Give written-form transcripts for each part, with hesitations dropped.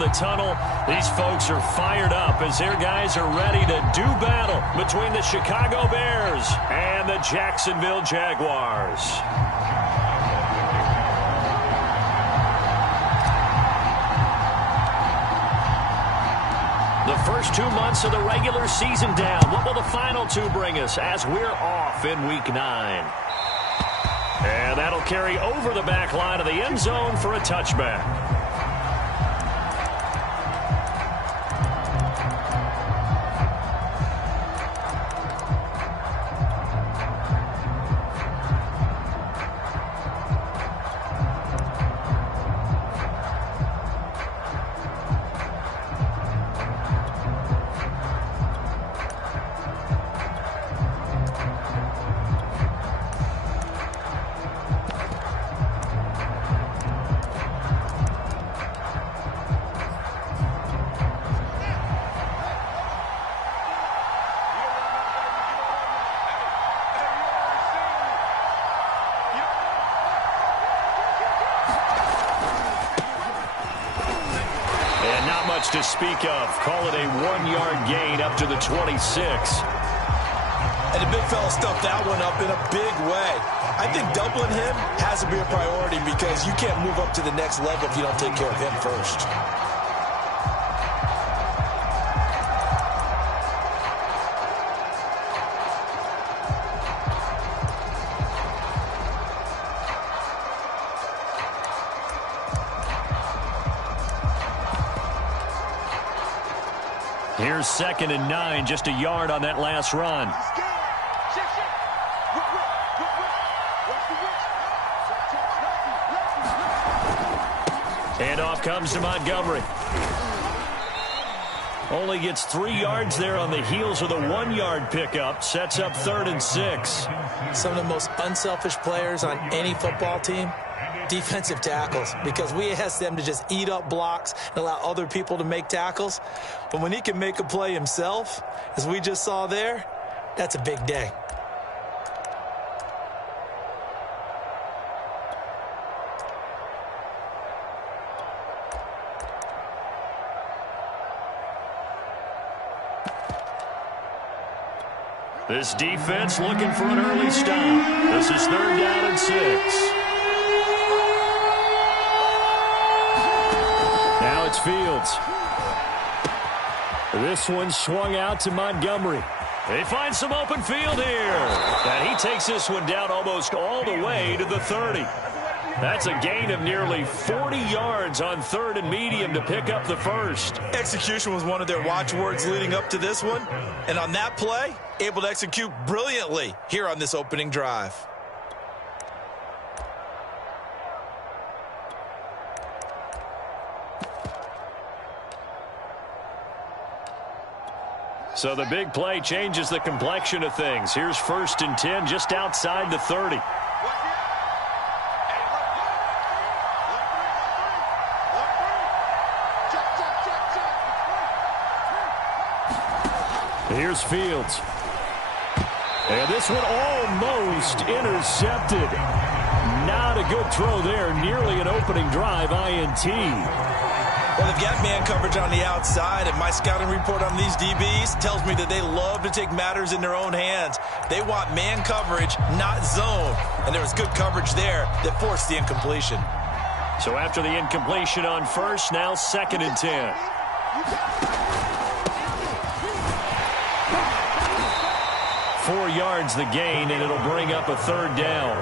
The tunnel, these folks are fired up as their guys are ready to do battle between the Chicago Bears and the Jacksonville Jaguars. The first 2 months of the regular season down. What will the final two bring us as we're off in Week 9? And that'll carry over the back line of the end zone for a touchback. To speak of. Call it a 1-yard gain up to the 26. And the big fella stuffed that one up in a big way. I think doubling him has to be a priority because you can't move up to the next level if you don't take care of him first. Here's 2nd and 9, just a yard on that last run. Handoff comes to Montgomery. Only gets 3 yards there on the heels of the 1-yard pickup. Sets up 3rd and 6. Some of the most unselfish players on any football team, defensive tackles, because we ask them to just eat up blocks and allow other people to make tackles. But when he can make a play himself, as we just saw there, that's a big day. This defense looking for an early stop. This is 3rd down and 6. Now it's Fields. This one swung out to Montgomery. They find some open field here. And he takes this one down almost all the way to the 30. That's a gain of nearly 40 yards on 3rd and medium to pick up the first. Execution was one of their watchwords leading up to this one. And on that play, able to execute brilliantly here on this opening drive. So the big play changes the complexion of things. Here's 1st and 10 just outside the 30. Here's Fields. And this one almost intercepted. Not a good throw there. Nearly an opening drive INT. Well, they've got man coverage on the outside, and my scouting report on these DBs tells me that they love to take matters in their own hands. They want man coverage, not zone. And there was good coverage there that forced the incompletion. So after the incompletion on 1st, now 2nd and 10. 4 yards the gain, and it'll bring up a 3rd down.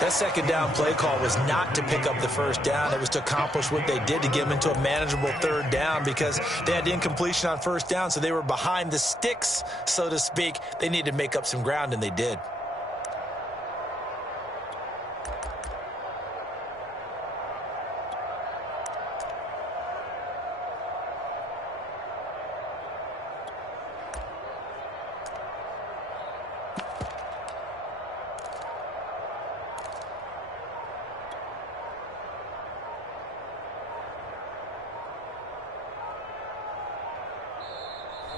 That 2nd down play call was not to pick up the 1st down. It was to accomplish what they did to get them into a manageable 3rd down because they had the incompletion on 1st down, so they were behind the sticks, so to speak. They needed to make up some ground, and they did.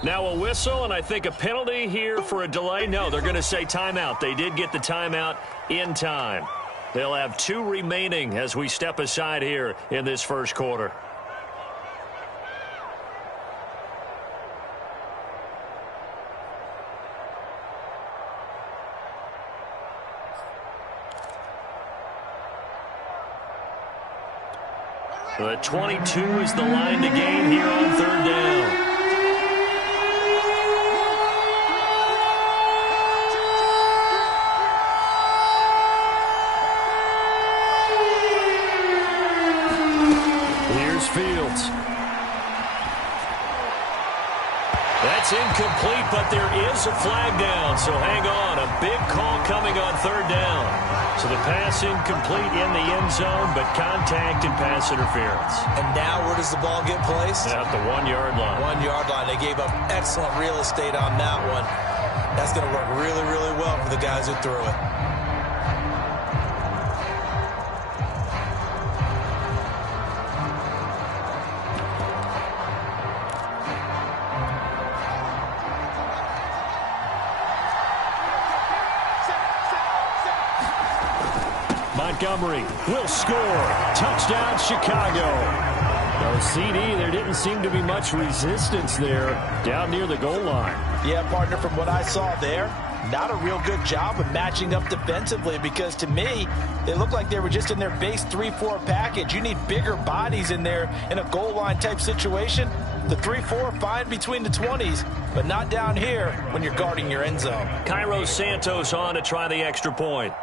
Now a whistle, and I think a penalty here for a delay. No, they're going to say timeout. They did get the timeout in time. They'll have 2 remaining as we step aside here in this first quarter. The 22 is the line to gain here on third down. Fields. That's incomplete, but there is a flag down, so hang on. A big call coming on third down. So the pass incomplete in the end zone, but contact and pass interference. And now where does the ball get placed? At the 1-yard line. 1-yard line. They gave up excellent real estate on that one. That's going to work really, really well for the guys who threw it. Montgomery will score. Touchdown, Chicago. No CD, there didn't seem to be much resistance there down near the goal line. Yeah, partner, from what I saw there, not a real good job of matching up defensively because to me, they looked like they were just in their base 3-4 package. You need bigger bodies in there in a goal line type situation. The 3-4 fine between the 20s, but not down here when you're guarding your end zone. Cairo Santos on to try the extra point.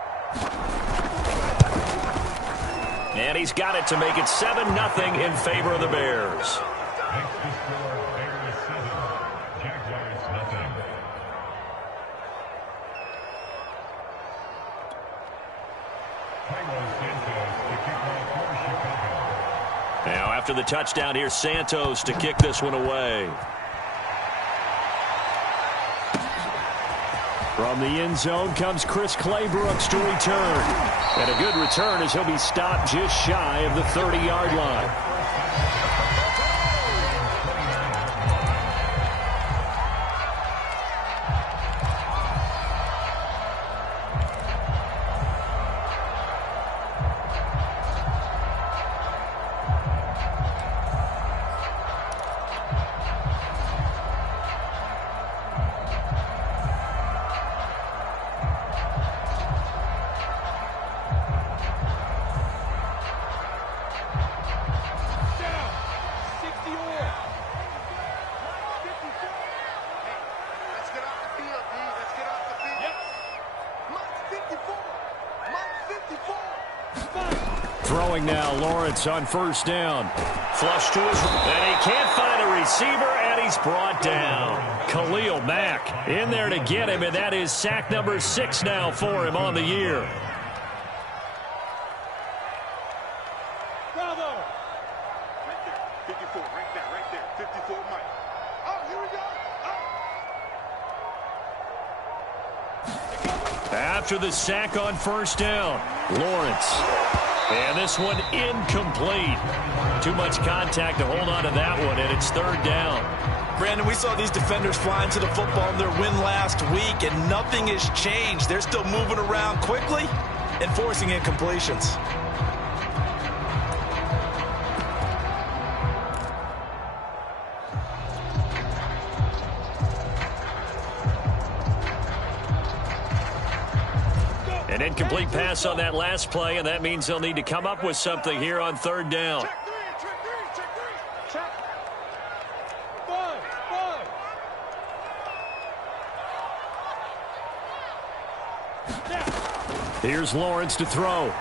And he's got it to make it 7-0 in favor of the Bears. Now after the touchdown, here's Santos to kick this one away. From the end zone comes Chris Claybrooks to return. And a good return as he'll be stopped just shy of the 30-yard line. Throwing now, Lawrence on first down. Flush to his right, and he can't find a receiver, and he's brought down. Khalil Mack in there to get him, and that is sack number 6 now for him on the year. Bravo! Right there, 54, right there, 54, Mike. Oh, here we go. Oh. After the sack on first down, Lawrence. And this one incomplete. Too much contact to hold on to that one, and it's third down. Brandon, we saw these defenders flying to the football in their win last week, and nothing has changed. They're still moving around quickly and forcing incompletions. An incomplete pass on that last play, and that means they'll need to come up with something here on third down. Check three. Check. Five. Here's Lawrence to throw.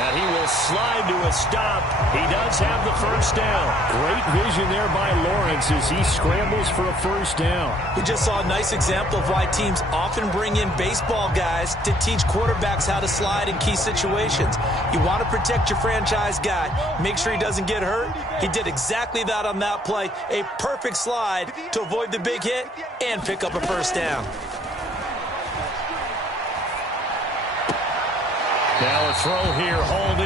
And he will slide to a stop. He does have the first down. Great vision there by Lawrence as he scrambles for a first down. We just saw a nice example of why teams often bring in baseball guys to teach quarterbacks how to slide in key situations. You want to protect your franchise guy. Make sure he doesn't get hurt. He did exactly that on that play. A perfect slide to avoid the big hit and pick up a first down. Now a throw here, hauled in,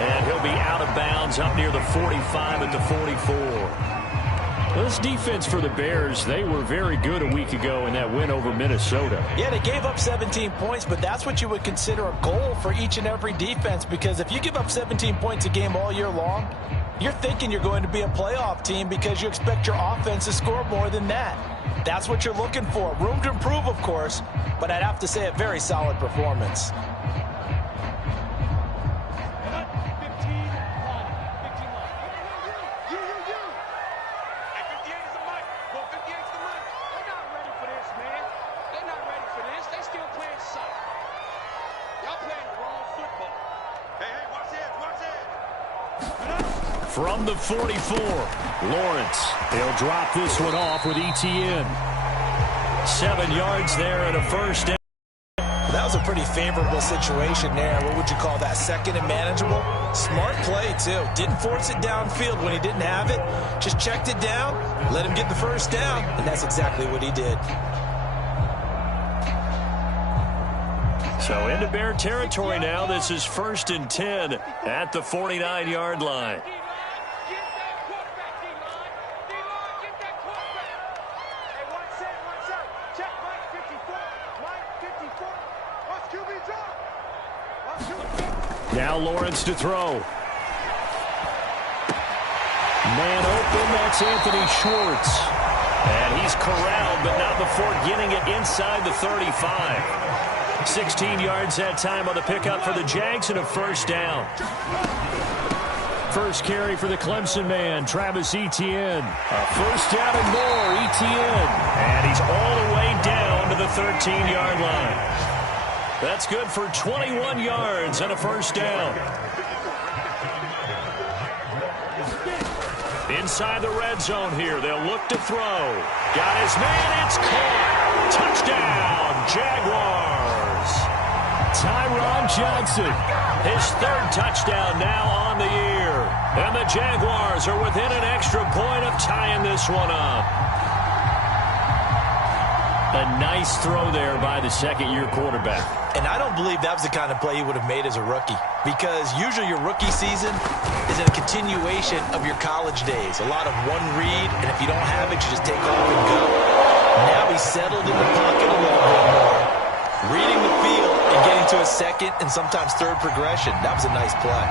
and he'll be out of bounds up near the 45 at the 44. Well, this defense for the Bears, they were very good a week ago in that win over Minnesota. Yeah, they gave up 17 points, but that's what you would consider a goal for each and every defense, because if you give up 17 points a game all year long, you're thinking you're going to be a playoff team because you expect your offense to score more than that. That's what you're looking for. Room to improve, of course, but I'd have to say a very solid performance. From the 44, Lawrence. He'll drop this one off with ETN. 7 yards there and a first down. That was a pretty favorable situation there. What would you call that? Second and manageable? Smart play, too. Didn't force it downfield when he didn't have it. Just checked it down, let him get the first down, and that's exactly what he did. So into Bear territory now. This is 1st and 10 at the 49-yard line. Now Lawrence to throw. Man open, that's Anthony Schwartz. And he's corralled, but not before getting it inside the 35. 16 yards that time on the pickup for the Jags and a first down. First carry for the Clemson man, Travis Etienne. A first down and more, Etienne. And he's all the way down to the 13-yard line. That's good for 21 yards and a first down. Inside the red zone here. They'll look to throw. Got his man. It's caught. Touchdown, Jaguars. Tyron Johnson. His 3rd touchdown now on the year. And the Jaguars are within an extra point of tying this one up. A nice throw there by the second-year quarterback. And I don't believe that was the kind of play he would have made as a rookie, because usually your rookie season is a continuation of your college days. A lot of one read, and if you don't have it, you just take off and go. Now he's settled in the pocket a little bit more, reading the field and getting to a second and sometimes third progression. That was a nice play.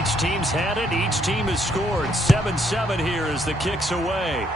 Each team's had it. Each team has scored. 7-7 here as the kick's away.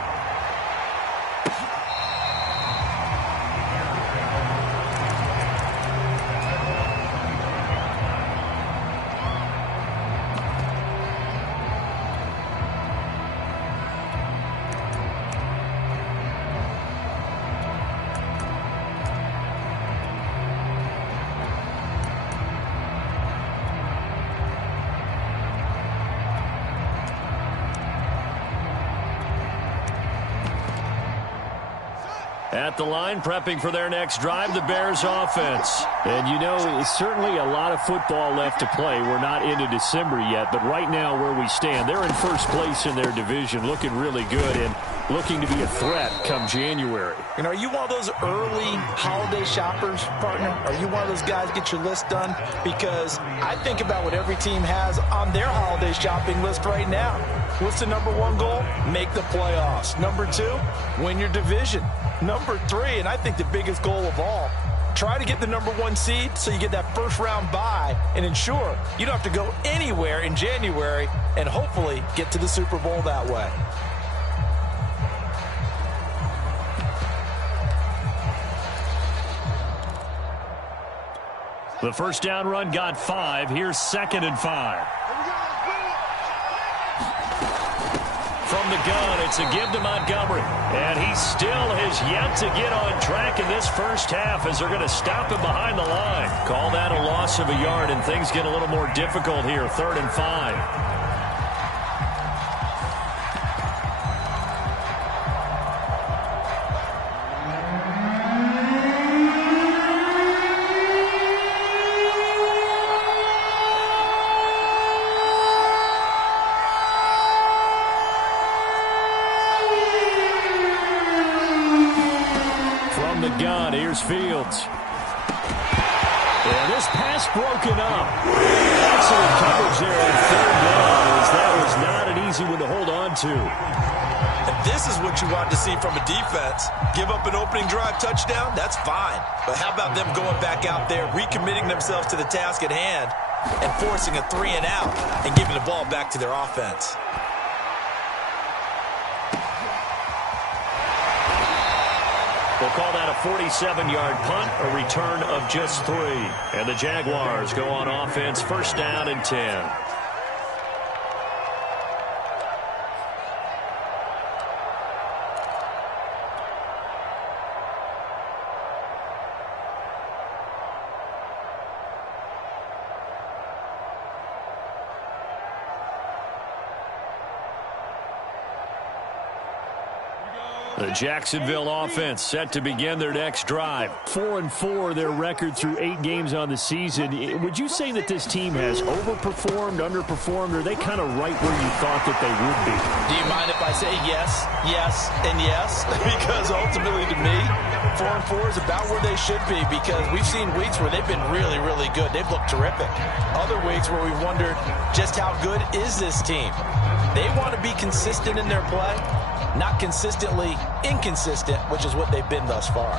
At the line, prepping for their next drive, the Bears offense. And, you know, it's certainly a lot of football left to play. We're not into December yet, but right now where we stand, they're in first place in their division, looking really good and looking to be a threat come January. And are you one of those early holiday shoppers, partner? Are you one of those guys get your list done? Because I think about what every team has on their holiday shopping list right now. What's the number 1 goal? Make the playoffs. Number 2, win your division. Number 3, and I think the biggest goal of all, try to get the number 1 seed so you get that first-round bye and ensure you don't have to go anywhere in January and hopefully get to the Super Bowl that way. The first down run got 5. Here's 2nd and 5. From the gun, it's a give to Montgomery. And he still has yet to get on track in this first half as they're going to stop him behind the line. Call that a loss of a yard, and things get a little more difficult here. 3rd and 5. Fields. And this pass broken up. Excellent coverage there on 3rd down, as that was not an easy one to hold on to. And this is what you want to see from a defense. Give up an opening drive touchdown, that's fine. But how about them going back out there, recommitting themselves to the task at hand, and forcing a 3 and out and giving the ball back to their offense? We'll call that a 47-yard punt, a return of just 3. And the Jaguars go on offense, first down and 10. The Jacksonville offense set to begin their next drive. 4-4, their record through 8 games on the season. Would you say that this team has overperformed, underperformed, or are they kind of right where you thought that they would be? Do you mind if I say yes, yes, and yes? Because ultimately to me, 4-4 is about where they should be, because we've seen weeks where they've been really, really good. They've looked terrific. Other weeks where we've wondered just how good is this team. They want to be consistent in their play, not consistently inconsistent, which is what they've been thus far.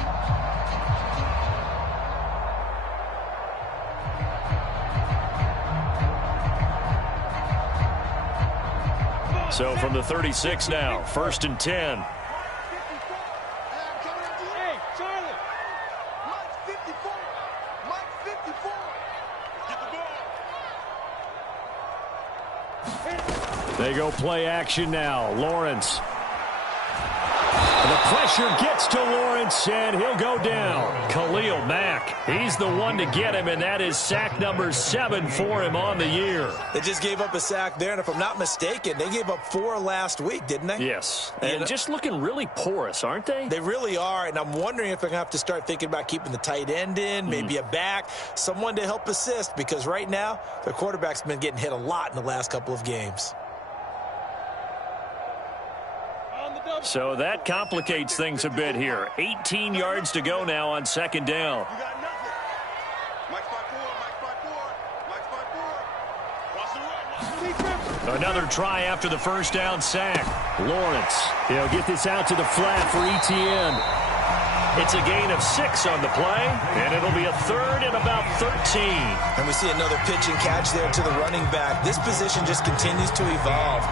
So from the 36 now, 1st and 10. Hey, Charlie. Mike 54. Mike 54. Get the ball. They go play action now. Lawrence. The pressure gets to Lawrence, and he'll go down. Khalil Mack, he's the one to get him, and that is sack number 7 for him on the year. They just gave up a sack there, and if I'm not mistaken, they gave up 4 last week, didn't they? Yes. And just looking really porous, aren't they? They really are, and I'm wondering if they're going to have to start thinking about keeping the tight end in, maybe a back, someone to help assist, because right now, their quarterback's been getting hit a lot in the last couple of games. So that complicates things a bit here. 18 yards to go now on 2nd down. You got nothing. Mike 5-4. Mike 5-4. Mike 5-4. Watch the run. Another try after the first down sack. Lawrence. He'll get this out to the flat for Etienne. It's a gain of 6 on the play, and it'll be a 3rd and about 13. And we see another pitch and catch there to the running back. This position just continues to evolve.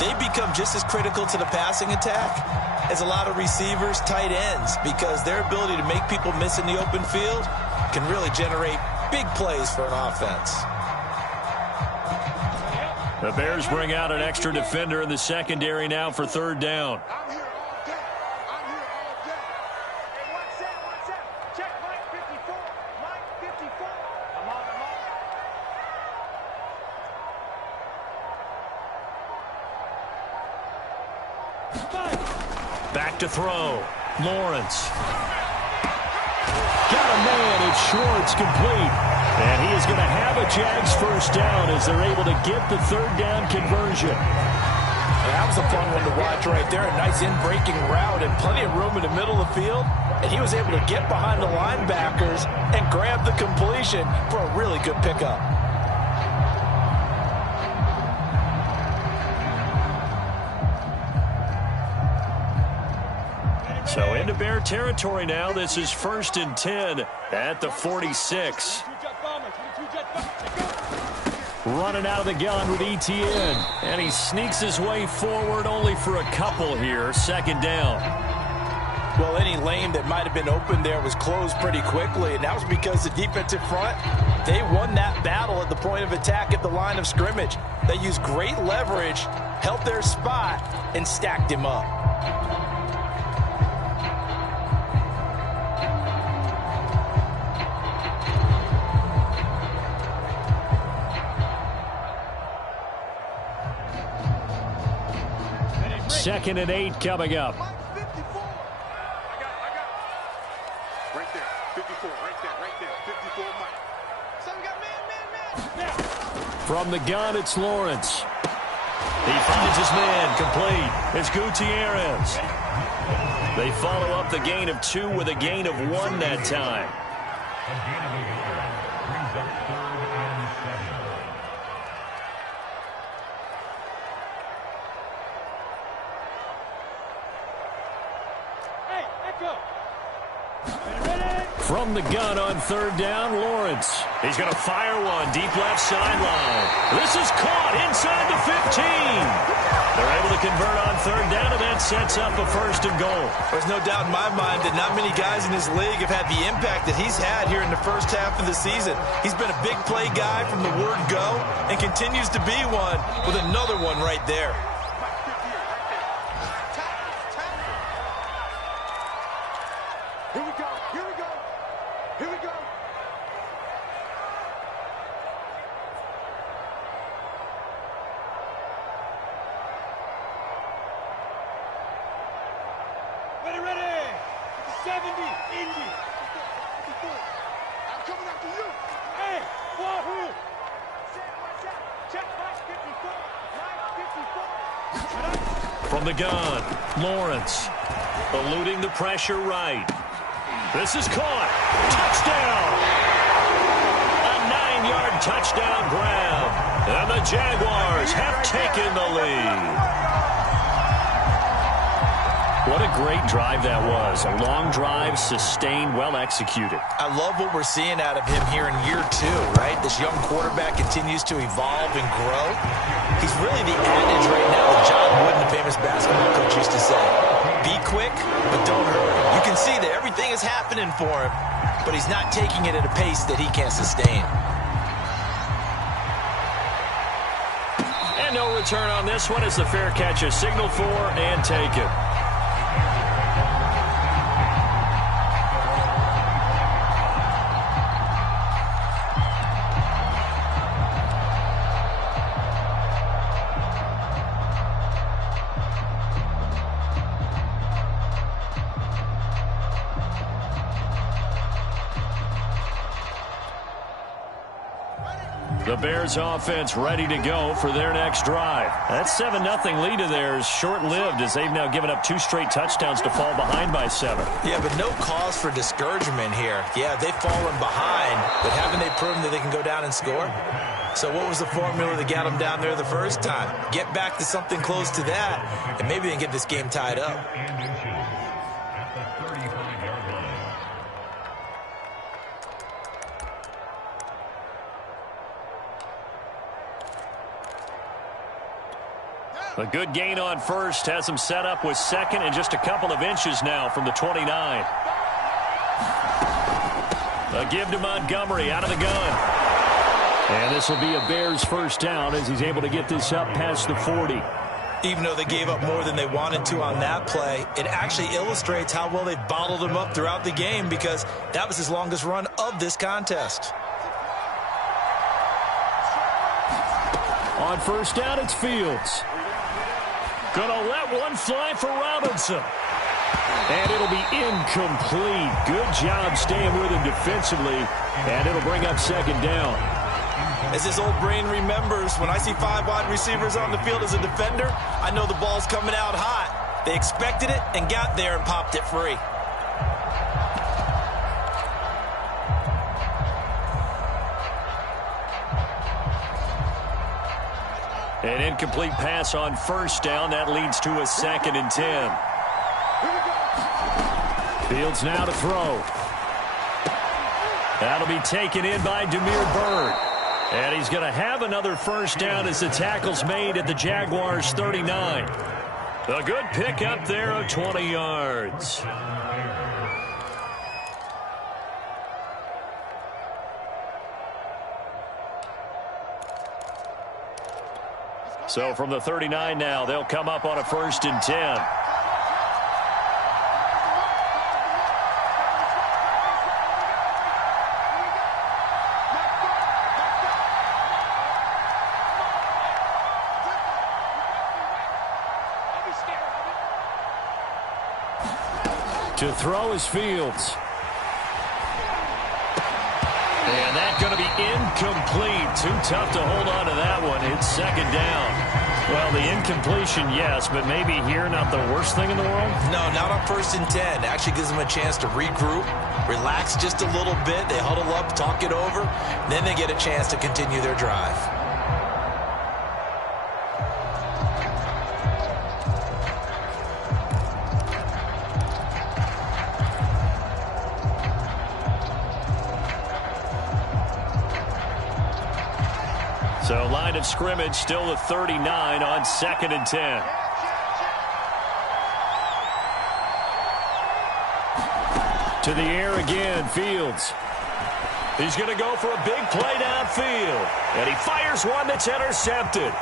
They become just as critical to the passing attack as a lot of receivers, tight ends, because their ability to make people miss in the open field can really generate big plays for an offense. The Bears bring out an extra defender in the secondary now for 3rd down. I'm here all day. I'm here all day. Hey, what's that? What's that? Check Mike 54. Mike 54. I'm on. Back to throw. Lawrence. Got a man. It's Schwartz, complete. And he is going to have a Jags first down as they're able to get the 3rd down conversion. That was a fun one to watch right there. A nice in-breaking route and plenty of room in the middle of the field. And he was able to get behind the linebackers and grab the completion for a really good pickup. So into Bear territory now. This is 1st and 10 at the 46. Running out of the gun with Etienne. And he sneaks his way forward only for a couple here. 2nd down. Well, any lane that might have been open there was closed pretty quickly, and that was because the defensive front, they won that battle at the point of attack at the line of scrimmage. They used great leverage, held their spot, and stacked him up. Second and 8 coming up. Mike 54. I got it. Right there. 54. Right there. 54 Mike. Son got man. From the gun, it's Lawrence. He finds his man complete. It's Gutierrez. They follow up the gain of 2 with a gain of 1 that time. From the gun on 3rd down, Lawrence. He's going to fire one deep left sideline. This is caught inside the 15. They're able to convert on 3rd down, and that sets up a 1st and goal. There's no doubt in my mind that not many guys in this league have had the impact that he's had here in the first half of the season. He's been a big play guy from the word go and continues to be one with another one right there. Here we go. Here we go. Here we go. 70, Indy. I'm coming after you. Hey, Wahoo. Check back 54. From the gun, Lawrence. Eluding the pressure right. This is caught. Touchdown. A 9-yard touchdown grab. And the Jaguars have taken the lead. What a great drive that was. A long drive, sustained, well executed. I love what we're seeing out of him here in year 2, right? This young quarterback continues to evolve and grow. He's really the adage right now that John Wooden, the famous basketball coach, used to say. Be quick, but don't hurry. You can see that everything is happening for him, but he's not taking it at a pace that he can't sustain. And no return on this one as the fair catch is signaled for and taken. The Bears offense ready to go for their next drive. That 7-0 lead of theirs short-lived as they've now given up 2 straight touchdowns to fall behind by 7. Yeah, but no cause for discouragement here. Yeah, they've fallen behind, but haven't they proven that they can go down and score? So what was the formula that got them down there the first time? Get back to something close to that, and maybe they can get this game tied up. A good gain on first has him set up with second and just a couple of inches now from the 29. A give to Montgomery out of the gun. And this will be a Bears first down as he's able to get this up past the 40. Even though they gave up more than they wanted to on that play, it actually illustrates how well they've bottled him up throughout the game because that was his longest run of this contest. On first down, it's Fields. Gonna let one fly for Robinson. And it'll be incomplete. Good job staying with him defensively. And it'll bring up second down. As his old brain remembers, when I see 5 wide receivers on the field as a defender, I know the ball's coming out hot. They expected it and got there and popped it free. An incomplete pass on first down. That leads to a 2nd and 10. Fields now to throw. That'll be taken in by Damiere Byrd. And he's going to have another first down as the tackle's made at the Jaguars' 39. A good pick up there of 20 yards. So from the 39 now, they'll come up on a 1st and 10. To throw is Fields. And that's going to be incomplete. Too tough to hold on to that one. It's second down. Well, the incompletion, yes, but maybe here not the worst thing in the world? No, not on 1st and 10. Actually gives them a chance to regroup, relax just a little bit. They huddle up, talk it over. Then they get a chance to continue their drive. So line of scrimmage still the 39 on 2nd and 10. To the air again, Fields. He's going to go for a big play downfield. And he fires one that's intercepted.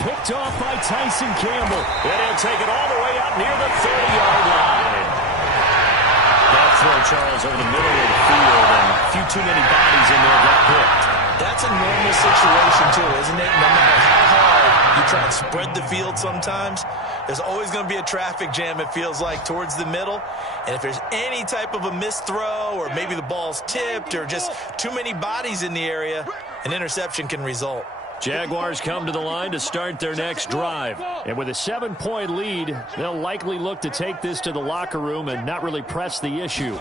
Picked off by Tyson Campbell. And he'll take it all the way up near the 30-yard line. That throw, Charles, over the middle of the field. And a few too many bodies in there got picked. That's a normal situation, too, isn't it? No matter how hard you try and spread the field sometimes. There's always going to be a traffic jam, it feels like, towards the middle. And if there's any type of a missed throw or maybe the ball's tipped or just too many bodies in the area, an interception can result. Jaguars come to the line to start their next drive. And with a 7-point lead, they'll likely look to take this to the locker room and not really press the issue.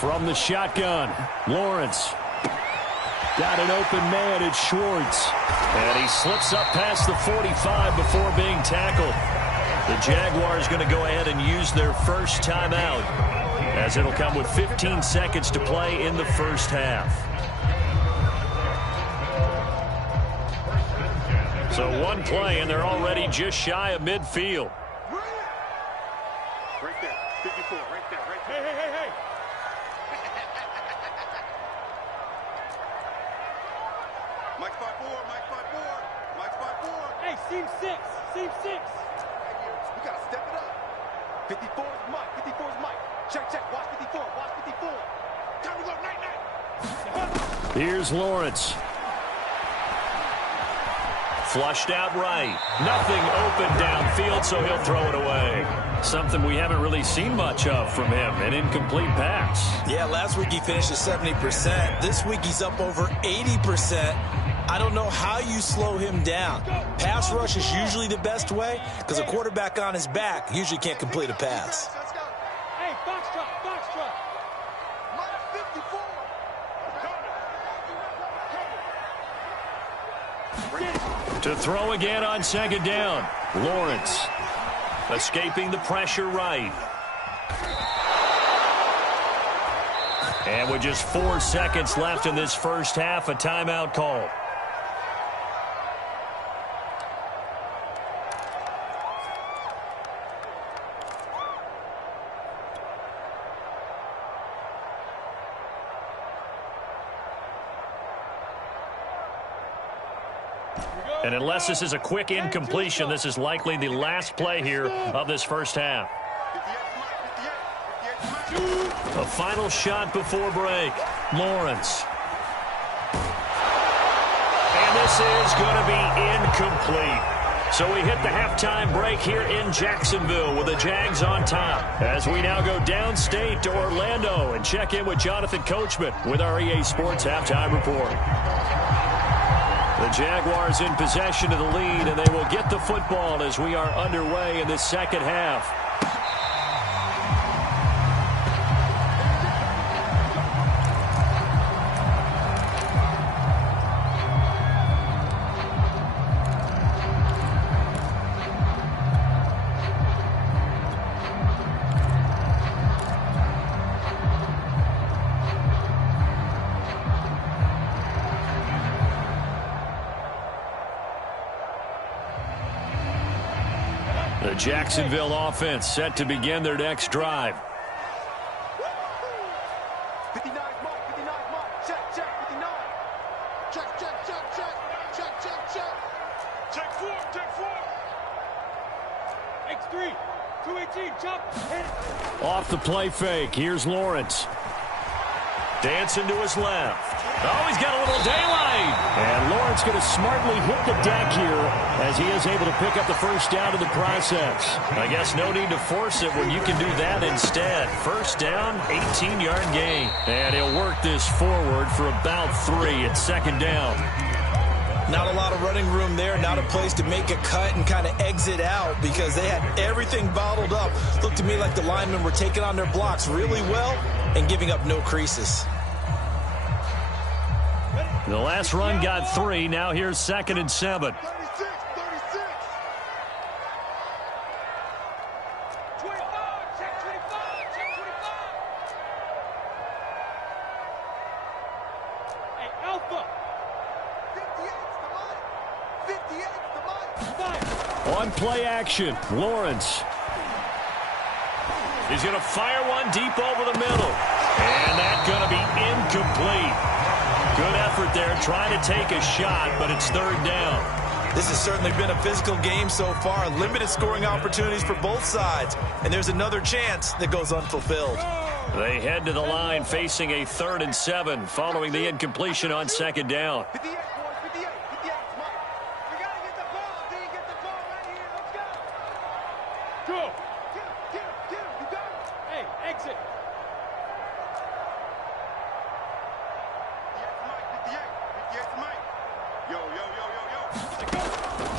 From the shotgun, Lawrence. Got an open man, it's Schwartz. And he slips up past the 45 before being tackled. The Jaguars going to go ahead and use their first timeout, as it'll come with 15 seconds to play in the first half. So one play, and they're already just shy of midfield. Right there, 54, right there, right there. Hey. Mike 5-4. Hey, seam 6. We gotta step it up. 54 is Mike. Check. Watch 54. Time to go, night. Here's Lawrence. Flushed out right. Nothing open downfield, so he'll throw it away. Something we haven't really seen much of from him, an incomplete pass. Yeah, last week he finished at 70%. This week he's up over 80%. I don't know how you slow him down. Pass rush is usually the best way because a quarterback on his back usually can't complete a pass. Let's go. Hey, box truck. Mike 54. To throw again on second down. Lawrence escaping the pressure right. And with just 4 seconds left in this first half, a timeout call. And unless this is a quick incompletion, this is likely the last play here of this first half. 58. A final shot before break. Lawrence. And this is going to be incomplete. So we hit the halftime break here in Jacksonville with the Jags on top. As we now go downstate to Orlando and check in with Jonathan Coachman with our EA Sports Halftime Report. The Jaguars in possession of the lead, and they will get the football as we are underway in the second half. The Jacksonville offense set to begin their next drive. 59 Mike. Check, 59. Check 4. X3, 218, jump, hit. Off the play fake. Here's Lawrence. Dancing to his left. Oh, he's got a little daylight. And Lawrence going to smartly hit the deck here as he is able to pick up the first down in the process. I guess no need to force it when you can do that instead. First down, 18-yard gain. And he'll work this forward for about 3 at second down. Not a lot of running room there, not a place to make a cut and kind of exit out because they had everything bottled up. Looked to me like the linemen were taking on their blocks really well and giving up no creases. The last run got 3. Now here's 2nd and 7. 36. 25, check 25. Hey, Alpha. 58's the Mike. Fire. On play action, Lawrence. He's going to fire one deep over the middle. And that's going to be incomplete. Good effort there trying to take a shot, but it's 3rd down. This has certainly been a physical game so far. Limited scoring opportunities for both sides. And there's another chance that goes unfulfilled. They head to the line facing a 3rd and 7 following the incompletion on 2nd down. 58, boys, 58. 58's Mike. We got to get the ball, D.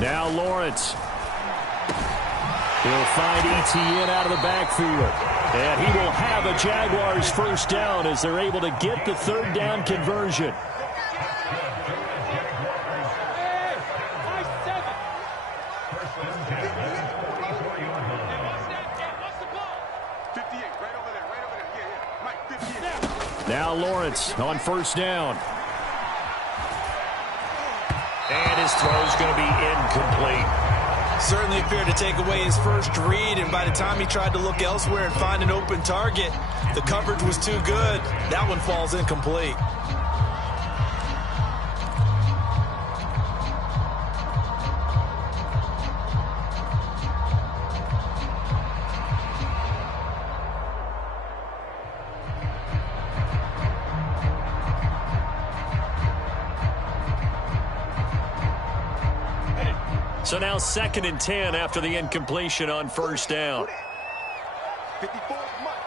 Now Lawrence. He'll find Etienne out of the backfield. And he will have a Jaguars first down as they're able to get the third down conversion. Now Lawrence on first down. And his throw's going to be incomplete. Certainly appeared to take away his first read, and by the time he tried to look elsewhere and find an open target, the coverage was too good. That one falls incomplete. So now 2nd and 10 after the incompletion on first down. 54 Mike.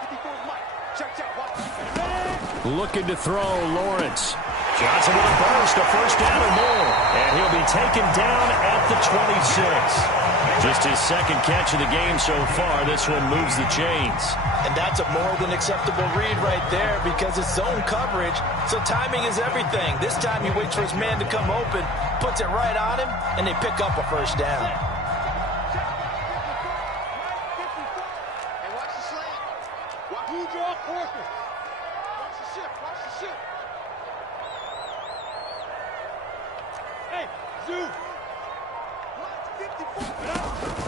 Check. Looking to throw, Lawrence. Johnson with a burst, a first down or more. And he'll be taken down at the 26. Just his second catch of the game so far. This one moves the chains. And that's a more than acceptable read right there because it's zone coverage, so timing is everything. This time he waits for his man to come open, puts it right on him, and they pick up a first down. Hey, watch the slant. Who draw Corcoran? Watch the shift. Hey, Zoo.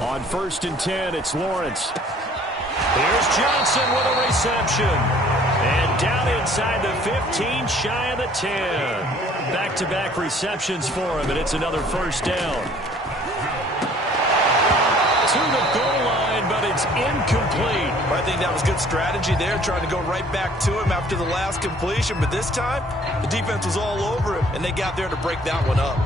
On 1st and 10, it's Lawrence. Here's Johnson with a reception. And down inside the 15, shy of the 10. Back-to-back receptions for him, and it's another first down. To the goal line, but it's incomplete. I think that was good strategy there, trying to go right back to him after the last completion. But this time, the defense was all over him, and they got there to break that one up.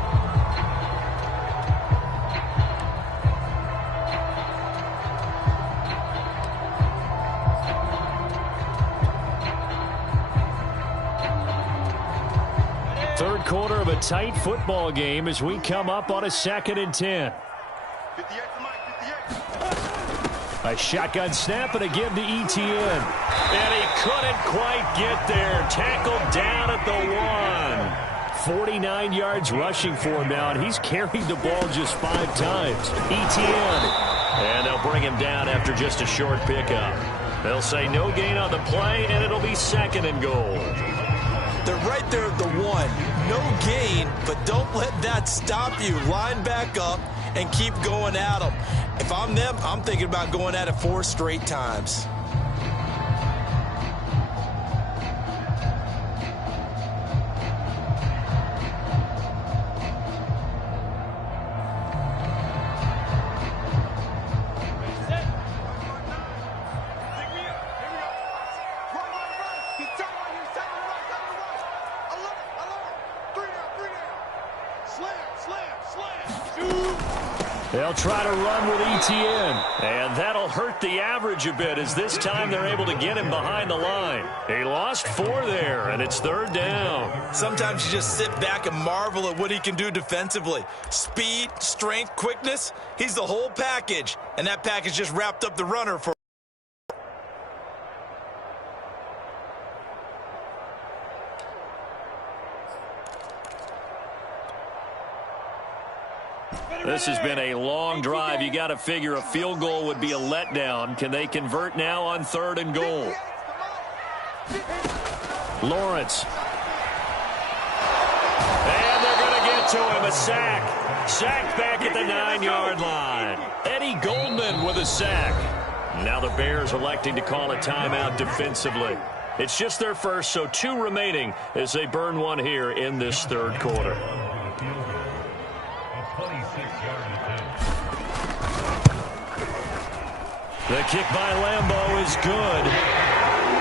Third quarter of a tight football game as we come up on a 2nd and 10. 58 for Mike. A shotgun snap and a give to Etienne. And he couldn't quite get there. Tackled down at the 1. 49 yards rushing for him now, and he's carried the ball just 5 times. Etienne. And they'll bring him down after just a short pickup. They'll say no gain on the play, and it'll be 2nd and goal. They're right there at the 1. No gain, but don't let that stop you. Line back up and keep going at them. If I'm them, I'm thinking about going at it 4 straight times. They'll try to run with Etienne. And that'll hurt the average a bit as this time they're able to get him behind the line. He lost 4 there, and it's 3rd down. Sometimes you just sit back and marvel at what he can do defensively. Speed, strength, quickness, he's the whole package. And that package just wrapped up the runner for This has been a long drive. You got to figure a field goal would be a letdown. Can they convert now on 3rd and goal? Lawrence. And they're going to get to him. A sack. Sacked back at the 9-yard line. Eddie Goldman with a sack. Now the Bears electing to call a timeout defensively. It's just their first, so 2 remaining as they burn 1 here in this 3rd quarter. The kick by Lambeau is good.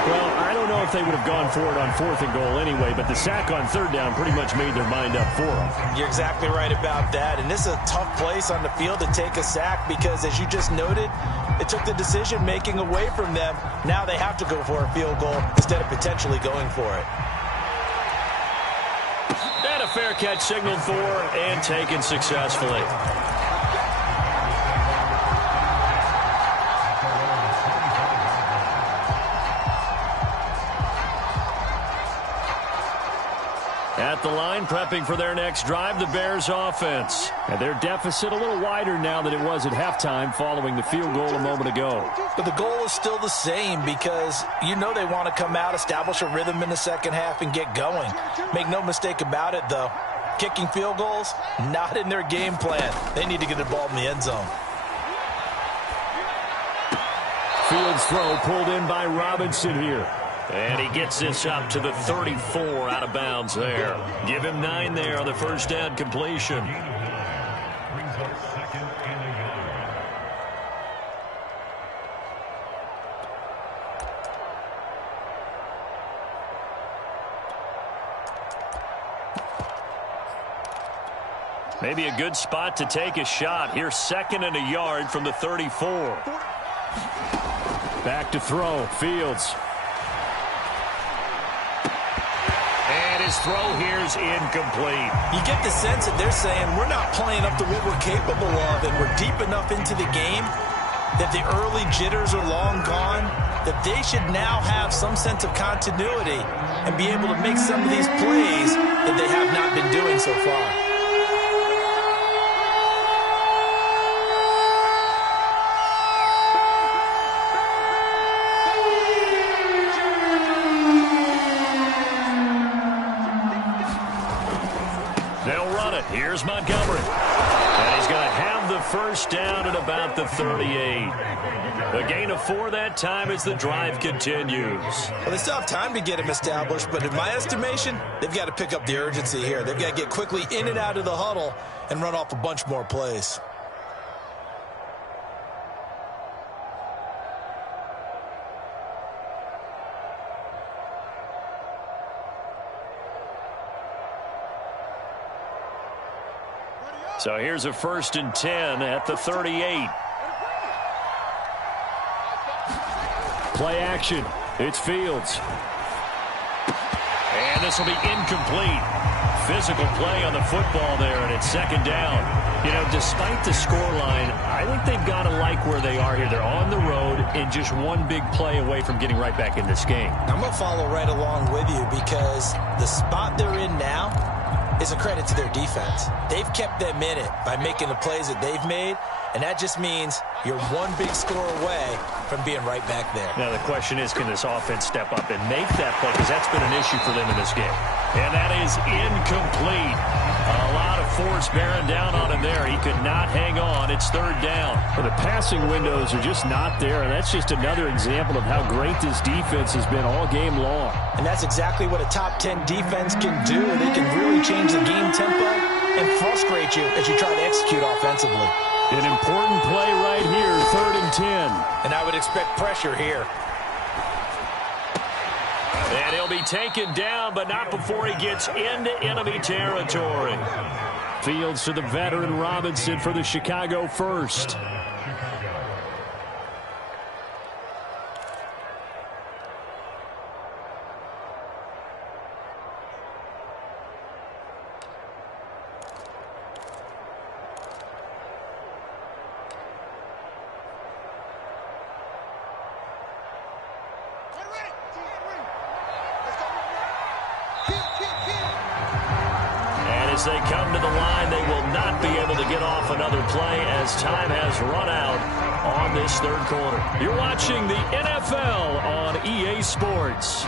Well, I don't know if they would have gone for it on 4th and goal anyway, but the sack on 3rd down pretty much made their mind up for them. You're exactly right about that, and this is a tough place on the field to take a sack because, as you just noted, it took the decision-making away from them. Now they have to go for a field goal instead of potentially going for it. And a fair catch signaled for and taken successfully. At the line, prepping for their next drive, the Bears offense. And their deficit a little wider now than it was at halftime following the field goal a moment ago. But the goal is still the same because you know they want to come out, establish a rhythm in the second half, and get going. Make no mistake about it, though. Kicking field goals, not in their game plan. They need to get the ball in the end zone. Fields throw pulled in by Robinson here. And he gets this up to the 34 out of bounds there. Give him 9 there on the first down completion. Maybe a good spot to take a shot. Here's 2nd and a yard from the 34. Back to throw. Fields. And his throw here's incomplete. You get the sense that they're saying we're not playing up to what we're capable of, and we're deep enough into the game that the early jitters are long gone, that they should now have some sense of continuity and be able to make some of these plays that they have not been doing so far. Here's Montgomery. And he's going to have the first down at about the 38. A gain of 4 that time as the drive continues. Well, they still have time to get him established, but in my estimation, they've got to pick up the urgency here. They've got to get quickly in and out of the huddle and run off a bunch more plays. So here's a 1st and 10 at the 38. Play action. It's Fields. And this will be incomplete. Physical play on the football there, and it's 2nd down. You know, despite the scoreline, I think they've got to like where they are here. They're on the road and just one big play away from getting right back in this game. I'm going to follow right along with you because the spot they're in now is a credit to their defense. They've kept them in it by making the plays that they've made, and that just means you're one big score away from being right back there. Now the question is, can this offense step up and make that play? Because that's been an issue for them in this game. And that is incomplete. A lot of force bearing down on him there. He could not hang on. It's 3rd down. Well, the passing windows are just not there, and that's just another example of how great this defense has been all game long. And that's exactly what a top 10 defense can do. They can really change the game tempo and frustrate you as you try to execute offensively. An important play right here, 3rd and 10. And I would expect pressure here. And he'll be taken down, but not before he gets into enemy territory. Fields to the veteran Robinson for the Chicago first. As they come to the line, they will not be able to get off another play as time has run out on this 3rd quarter. You're watching the NFL on EA Sports.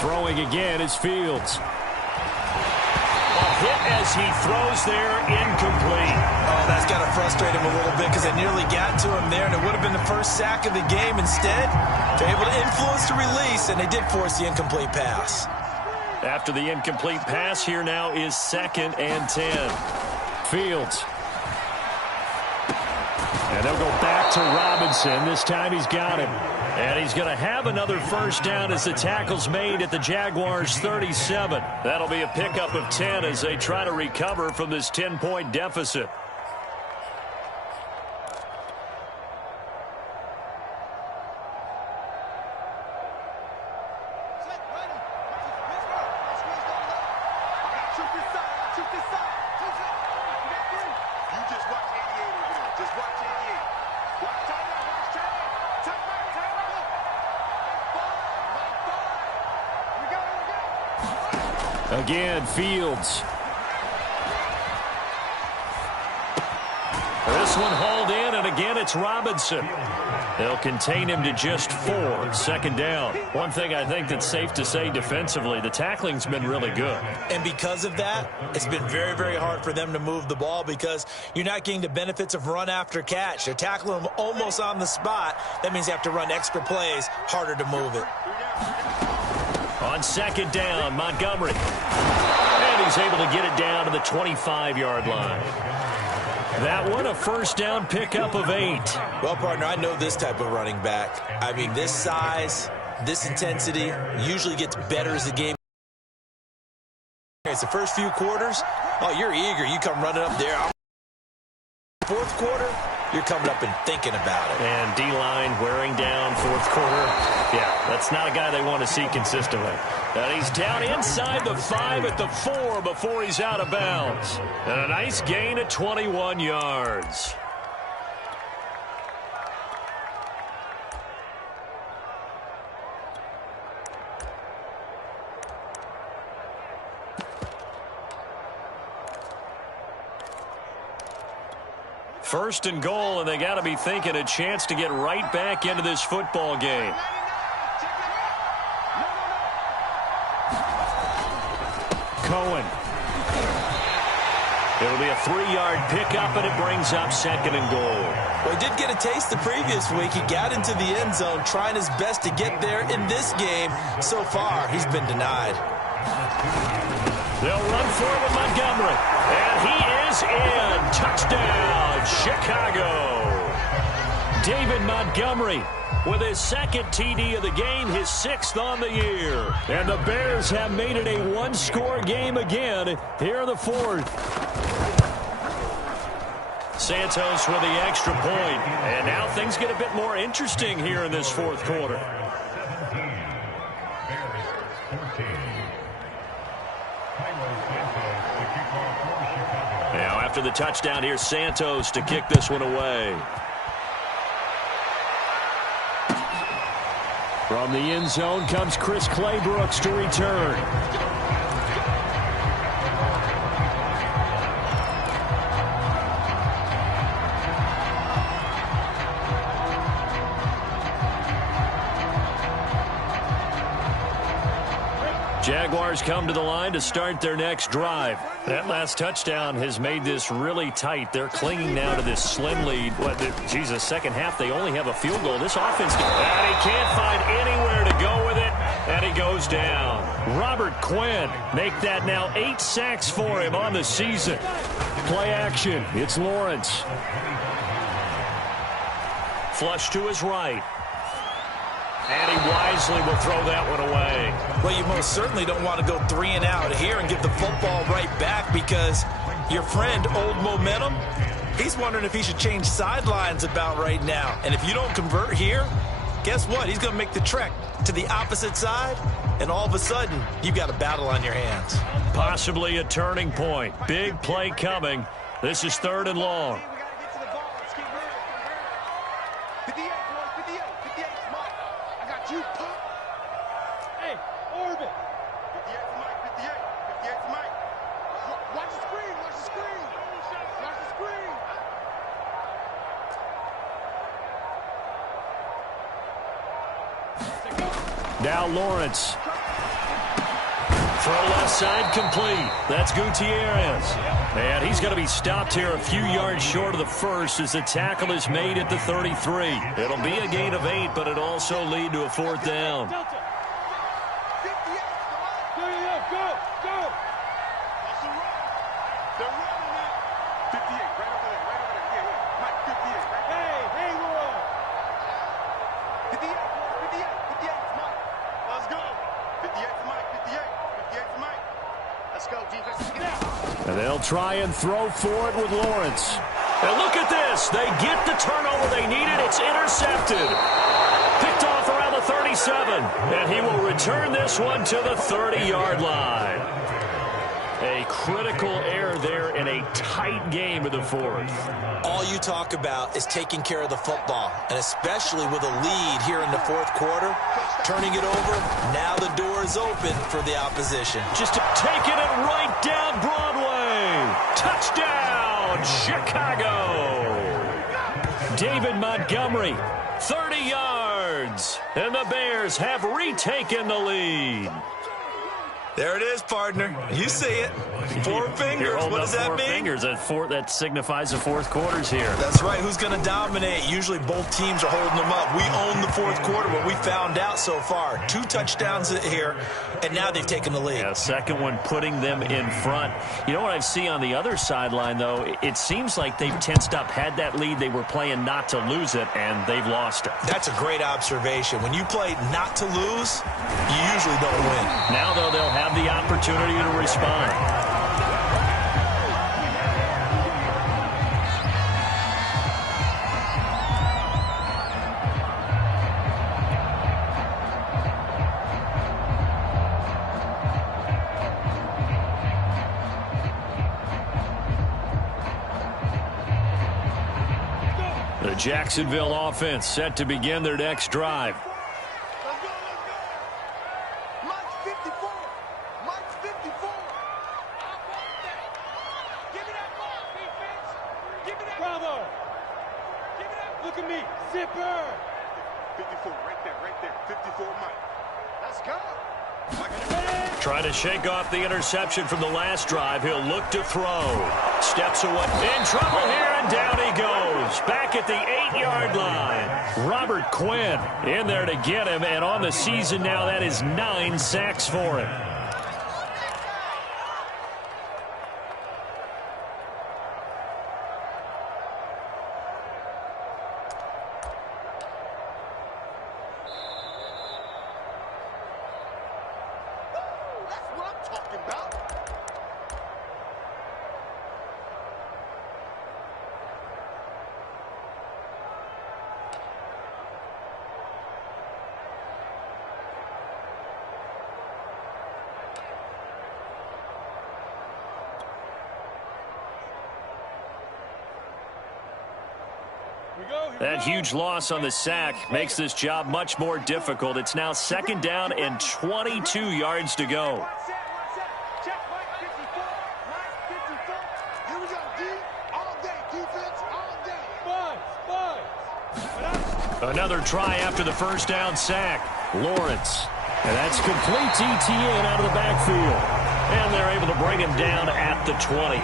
Throwing again is Fields. Hit as he throws there, incomplete. Oh, that's got to frustrate him a little bit because they nearly got to him there, and it would have been the first sack of the game. Instead, they're able to influence the release, and they did force the incomplete pass. After the incomplete pass, here now is 2nd and 10. Fields. And they'll go back to Robinson. This time he's got him. And he's going to have another first down as the tackle's made at the Jaguars' 37. That'll be a pickup of 10 as they try to recover from this 10-point deficit. You just watch 88 over there. Just watch 88. Again, Fields. This one hauled in, and again it's Robinson. They'll contain him to just 4. Second down. One thing I think that's safe to say defensively, the tackling's been really good. And because of that, it's been very, very hard for them to move the ball because you're not getting the benefits of run after catch. They're tackling them almost on the spot. That means you have to run extra plays, harder to move it. On second down, Montgomery. And he's able to get it down to the 25-yard line. That one, a first down pickup of 8. Well, partner, I know this type of running back. I mean, this size, this intensity usually gets better as the game. It's the first few quarters. Oh, you're eager. You come running up there. Fourth quarter, you're coming up and thinking about it. And D-line wearing down fourth quarter. Yeah, that's not a guy they want to see consistently. And he's down inside the 5 at the 4 before he's out of bounds. And a nice gain of 21 yards. First and goal, and they got to be thinking a chance to get right back into this football game. Cohen. It'll be a 3-yard pickup, and it brings up second and goal. Well, he did get a taste the previous week. He got into the end zone, trying his best to get there in this game. So far, he's been denied. They'll run for it with Montgomery. And he is in. Touchdown, Chicago. David Montgomery with his second TD of the game, his 6th on the year. And the Bears have made it a one-score game again here in the 4th. Santos with the extra point. And now things get a bit more interesting here in this 4th quarter. Now after the touchdown, here's Santos to kick this one away. From the end zone comes Chris Claybrooks to return. Jaguars come to the line to start their next drive. That last touchdown has made this really tight. They're clinging now to this slim lead. Jesus, second half, they only have a field goal. This offense, and he can't find anywhere to go with it, and he goes down. Robert Quinn make that now 8 sacks for him on the season. Play action. It's Lawrence. Flush to his right. And he wisely will throw that one away. Well, you most certainly don't want to go 3 and out here and give the football right back because your friend, Old Momentum, he's wondering if he should change sidelines about right now. And if you don't convert here, guess what? He's going to make the trek to the opposite side, and all of a sudden, you've got a battle on your hands. Possibly a turning point. Big play coming. This is 3rd and long. Now Lawrence. Throw left side complete. That's Gutierrez. And he's going to be stopped here a few yards short of the first as the tackle is made at the 33. It'll be a gain of 8, but it'll also lead to a 4th down. And they'll try and throw for it with Lawrence. And look at this. They get the turnover they needed. It's intercepted. Picked off around the 37. And he will return this one to the 30-yard line. A critical error there in a tight game of the fourth. All you talk about is taking care of the football, and especially with a lead here in the fourth quarter, turning it over, now the door is open for the opposition. Just taking it right down Broadway. Touchdown, Chicago. David Montgomery, 30 yards, and the Bears have retaken the lead. There it is, partner. You see it. 4 fingers. What does that mean? 4 fingers. That signifies the fourth quarter's here. That's right. Who's going to dominate? Usually both teams are holding them up. We own the fourth quarter, what we found out so far. 2 touchdowns here, and now they've taken the lead. Yeah, second one putting them in front. You know what I see on the other sideline, though? It seems like they've tensed up, had that lead. They were playing not to lose it, and they've lost it. That's a great observation. When you play not to lose, you usually don't win. Now, though, they'll have the opportunity to respond. The Jacksonville offense set to begin their next drive. Look at me, zipper. 54, right there, 54 Mike. Let's go. Trying to shake off the interception from the last drive. He'll look to throw. Steps away. In trouble here, and down he goes. Back at the 8-yard line. Robert Quinn in there to get him, and on the season now, that is 9 sacks for him. That huge loss on the sack makes this job much more difficult. It's now 2nd down and 22 yards to go. Another try after the first down sack. Lawrence. And that's complete to Etienne out of the backfield. And they're able to bring him down at the 20.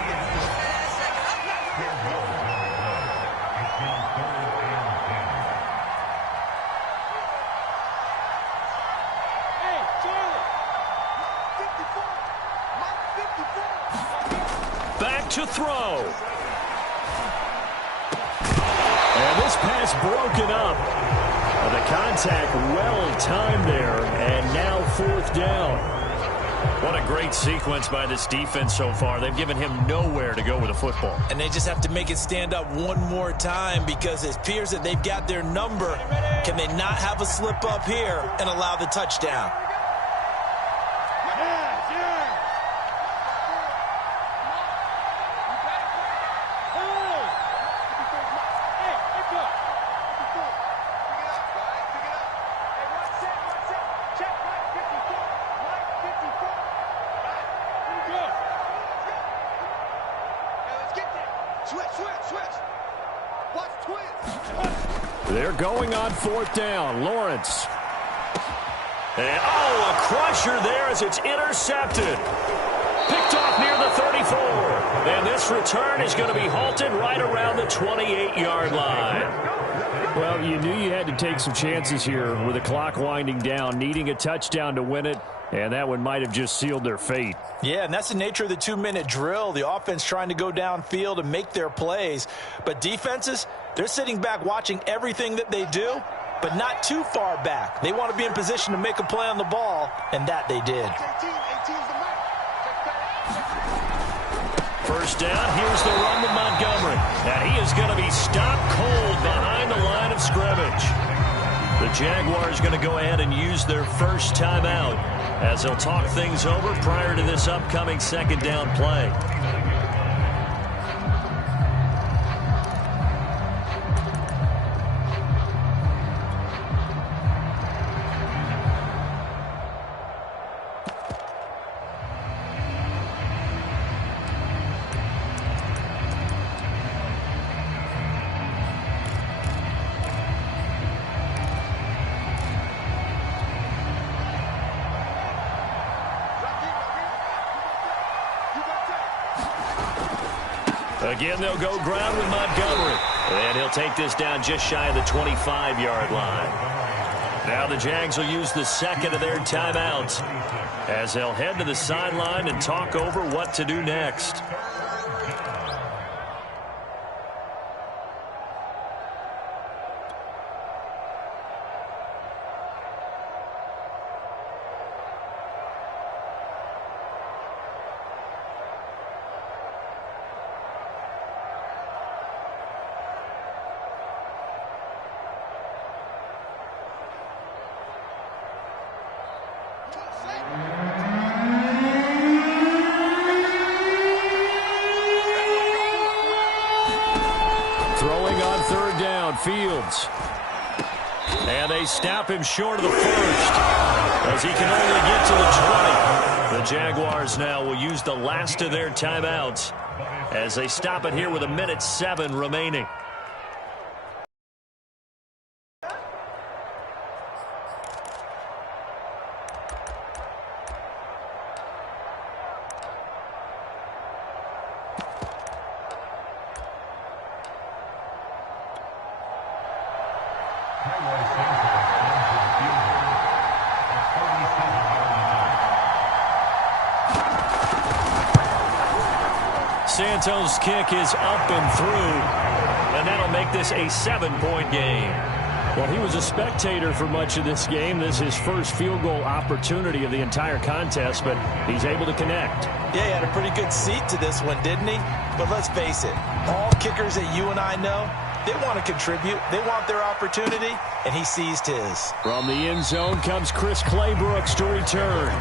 To throw. And this pass broken up. And the contact well timed there. And now 4th down. What a great sequence by this defense so far. They've given him nowhere to go with the football. And they just have to make it stand up one more time because it appears that they've got their number. Can they not have a slip up here and allow the touchdown? They're going on 4th down. Lawrence. And, a crusher there as it's intercepted. Picked off near the 34. And this return is going to be halted right around the 28-yard line. Well, you knew you had to take some chances here with the clock winding down, needing a touchdown to win it, and that one might have just sealed their fate. Yeah, and that's the nature of the 2-minute drill. The offense trying to go downfield and make their plays. But defenses, they're sitting back watching everything that they do, but not too far back. They want to be in position to make a play on the ball, and that they did. First down, here's the run to Montgomery. And he is going to be stopped cold behind the line of scrimmage. The Jaguars going to go ahead and use their first timeout. as he'll talk things over prior to this upcoming second down play. Again, they'll go ground with Montgomery. And he'll take this down just shy of the 25-yard line. Now the Jags will use the second of their timeouts as they'll head to the sideline and talk over what to do next. Throwing on third down, Fields. And they stop him short of the first as he can only get to the 20. The Jaguars now will use the last of their timeouts as they stop it here with 1:07 remaining. Santos' kick is up and through, and that'll make this a 7-point game. Well, he was a spectator for much of this game. This is his first field goal opportunity of the entire contest, but he's able to connect. Yeah, he had a pretty good seat to this one, didn't he? But let's face it, all kickers that you and I know, they want to contribute. They want their opportunity, and he seized his. From the end zone comes Chris Claybrooks to return.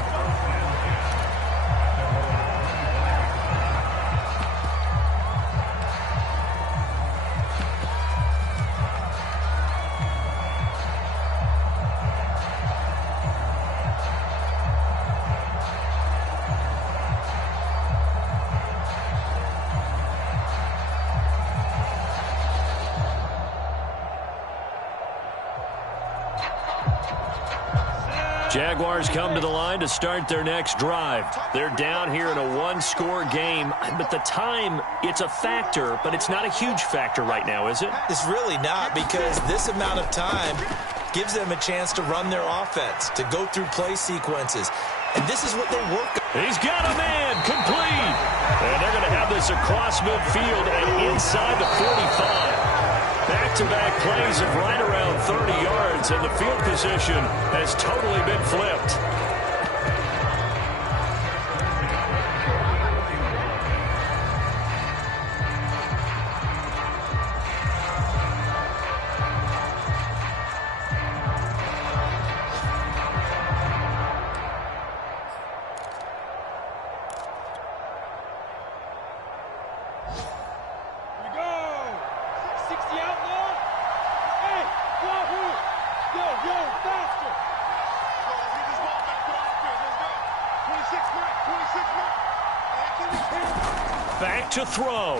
Jaguars come to the line to start their next drive. They're down here in a one-score game, but the time, it's a factor, but it's not a huge factor right now, is it? It's really not, because this amount of time gives them a chance to run their offense, to go through play sequences. And this is what they work on. He's got a man, complete. And they're going to have this across midfield and inside the 45. Back-to-back plays of right around 30 yards, and the field position has totally been flipped. Back to throw.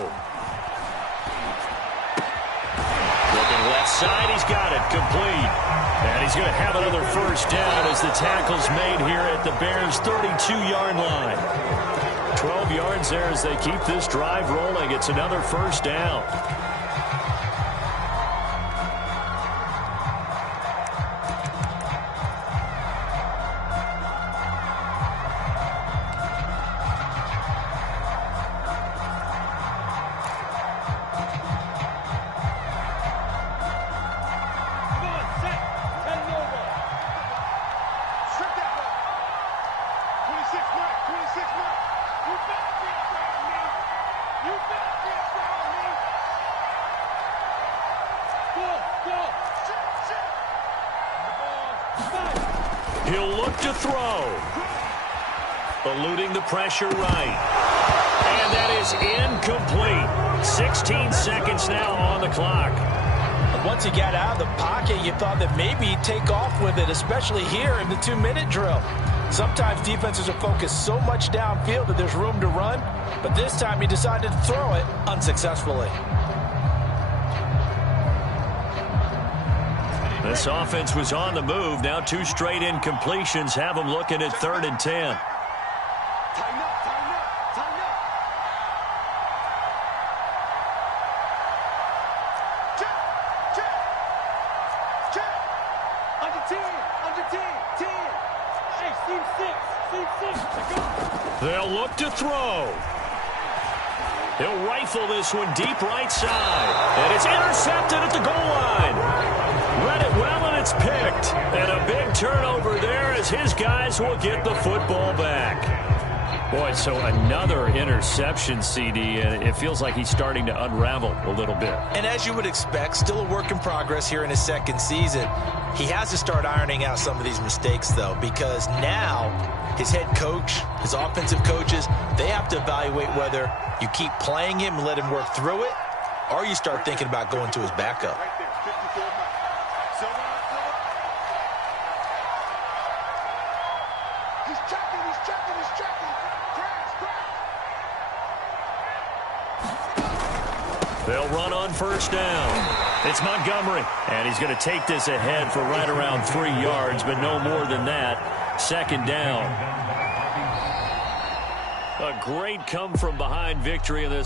Looking left side, he's got it, complete. And he's going to have another first down as the tackle's made here at the Bears' 32-yard line. 12 yards there as they keep this drive rolling. It's another first down. He'll look to throw. Eluding the pressure right. And that is incomplete. 16 seconds now on the clock. Once he got out of the pocket, you thought that maybe he'd take off with it, especially here in the 2-minute drill. Sometimes defenses are focused so much downfield that there's room to run, but this time he decided to throw it unsuccessfully. This offense was on the move. Now 2 straight incompletions have them looking at 3rd and 10. Tighten up, tighten up, tighten up. Check, check, check. Under 10, under 10, 10. Hey, seam 6, check out. They'll look to throw. He'll rifle this one deep right side. And it's intercepted at the goal line. Read it well, and it's picked. And a big turnover there as his guys will get the football back. Boy, so another interception, CD, and it feels like he's starting to unravel a little bit. And as you would expect, still a work in progress here in his 2nd season. He has to start ironing out some of these mistakes, though, because now his head coach, his offensive coaches, they have to evaluate whether you keep playing him and let him work through it, or you start thinking about going to his backup. Right there, 54 Mike. Silver, silver. He's checking, he's checking, he's checking. Crash, crash. They'll run on 1st down. It's Montgomery, and he's going to take this ahead for right around 3 yards, but no more than that. 2nd down. A great come-from-behind victory in this